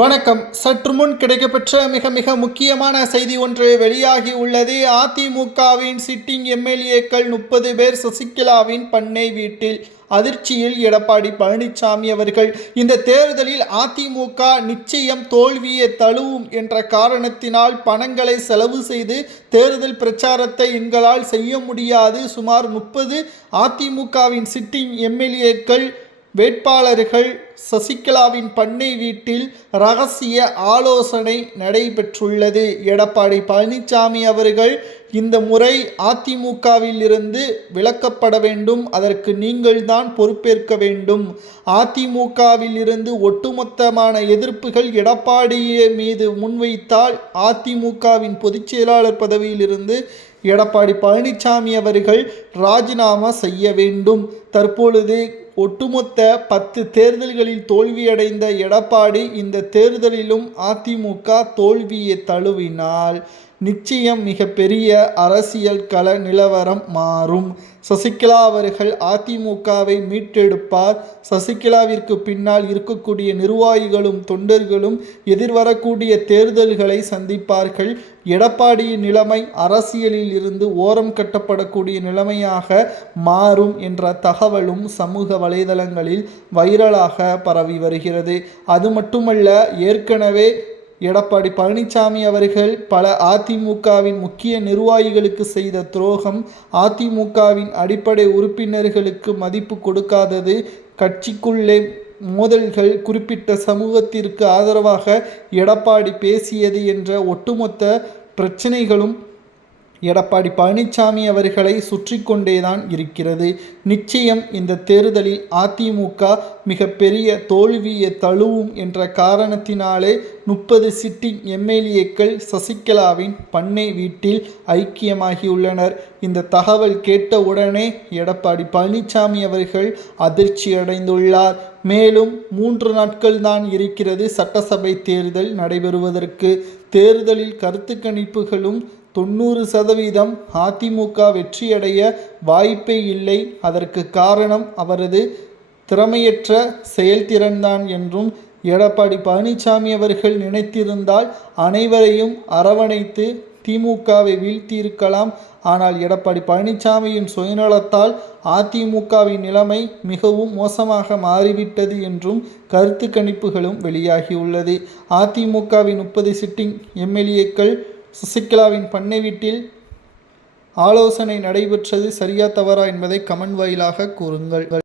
வணக்கம். சற்று முன் கிடைக்கப்பெற்ற மிக முக்கியமான செய்தி ஒன்று வெளியாகி உள்ளது. அதிமுகவின் சிட்டிங் எம்எல்ஏக்கள் 30 பேர் சசிகலாவின் பண்ணை வீட்டில். அதிர்ச்சியில் எடப்பாடி பழனிசாமி அவர்கள். இந்த தேர்தலில் அதிமுக நிச்சயம் தோல்வியை தழுவும் என்ற காரணத்தினால் பணங்களை செலவு செய்து தேர்தல் பிரச்சாரத்தை எங்களால் செய்ய முடியாது. சுமார் 30 அதிமுகவின் சிட்டிங் எம்எல்ஏக்கள் வேட்பாளர்கள் சசிகலாவின் பண்ணை வீட்டில் ரகசிய ஆலோசனை நடைபெற்றுள்ளது. எடப்பாடி பழனிசாமி அவர்கள் இந்த முறை அதிமுகவில் இருந்து விலக்கப்பட வேண்டும், அதற்கு நீங்கள்தான் பொறுப்பேற்க வேண்டும். அதிமுகவில் இருந்து ஒட்டுமொத்தமான எதிர்ப்புகள் எடப்பாடியை மீது முன்வைத்தால் அதிமுகவின் பொதுச் செயலாளர் பதவியிலிருந்து எடப்பாடி பழனிசாமி அவர்கள் ராஜினாமா செய்ய வேண்டும். தற்பொழுது ஒட்டுமொத்த 10 தேர்தல்களில் தோல்வியடைந்த எடப்பாடி இந்த தேர்தலிலும் அதிமுக தோல்வியை தழுவினால் நிச்சயம் மிகப்பெரிய அரசியல் கள நிலவரம் மாறும். சசிகலா அவர்கள் அதிமுகவை மீட்டெடுப்பார். சசிகலாவிற்கு பின்னால் இருக்கக்கூடிய நிர்வாகிகளும் தொண்டர்களும் எதிர்வரக்கூடிய தேர்தல்களை சந்திப்பார்கள். எடப்பாடியின் நிலைமை அரசியலில் இருந்து ஓரம் கட்டப்படக்கூடிய நிலைமையாக மாறும் என்ற தகவலும் சமூக வலைதளங்களில் வைரலாக பரவி வருகிறது. அது மட்டுமல்ல, ஏற்கனவே எடப்பாடி பழனிசாமி அவர்கள் பல அதிமுகவின் முக்கிய நிர்வாகிகளுக்கு செய்த துரோகம், அதிமுகவின் அடிப்படை உறுப்பினர்களுக்கு மதிப்பு கொடுக்காதது, கட்சிக்குள்ளே மோதல்கள், குறிப்பிட்ட சமூகத்திற்கு ஆதரவாக எடப்பாடி பேசியது என்ற ஒட்டுமொத்த பிரச்சனைகளும் எடப்பாடி பழனிசாமி அவர்களை சுற்றி கொண்டேதான் இருக்கிறது. நிச்சயம் இந்த தேர்தலில் அதிமுக மிகப்பெரிய தோல்வியை தழுவும் என்ற காரணத்தினாலே 30 சிட்டிங் எம்எல்ஏக்கள் சசிகலாவின் பண்ணை வீட்டில் ஐக்கியமாகியுள்ளனர். இந்த தகவல் கேட்டவுடனே எடப்பாடி பழனிசாமி அவர்கள் அதிர்ச்சி அடைந்துள்ளார். மேலும் 3 நாட்கள் தான் இருக்கிறது சட்டசபை தேர்தல் நடைபெறுவதற்கு. தேர்தலில் கருத்து கணிப்புகளும் 90% அதிமுக வெற்றியடைய வாய்ப்பே இல்லை. அதற்கு காரணம் அவரது திறமையற்ற செயல்திறன்தான் என்றும் எடப்பாடி பழனிசாமி அவர்கள் நினைத்திருந்தால் அனைவரையும் அரவணைத்து திமுகவை வீழ்த்தியிருக்கலாம். ஆனால் எடப்பாடி பழனிசாமியின் சுயநலத்தால் அதிமுகவின் நிலைமை மிகவும் மோசமாக மாறிவிட்டது என்றும் கருத்து கணிப்புகளும் வெளியாகியுள்ளது. அதிமுகவின் 30 சிட்டிங் எம்எல்ஏக்கள் சசிகலாவின் பண்ணை வீட்டில் ஆலோசனை நடைபெற்றது சரியா தவறா என்பதை கமெண்ட் வாயிலாக கூறுங்கள்.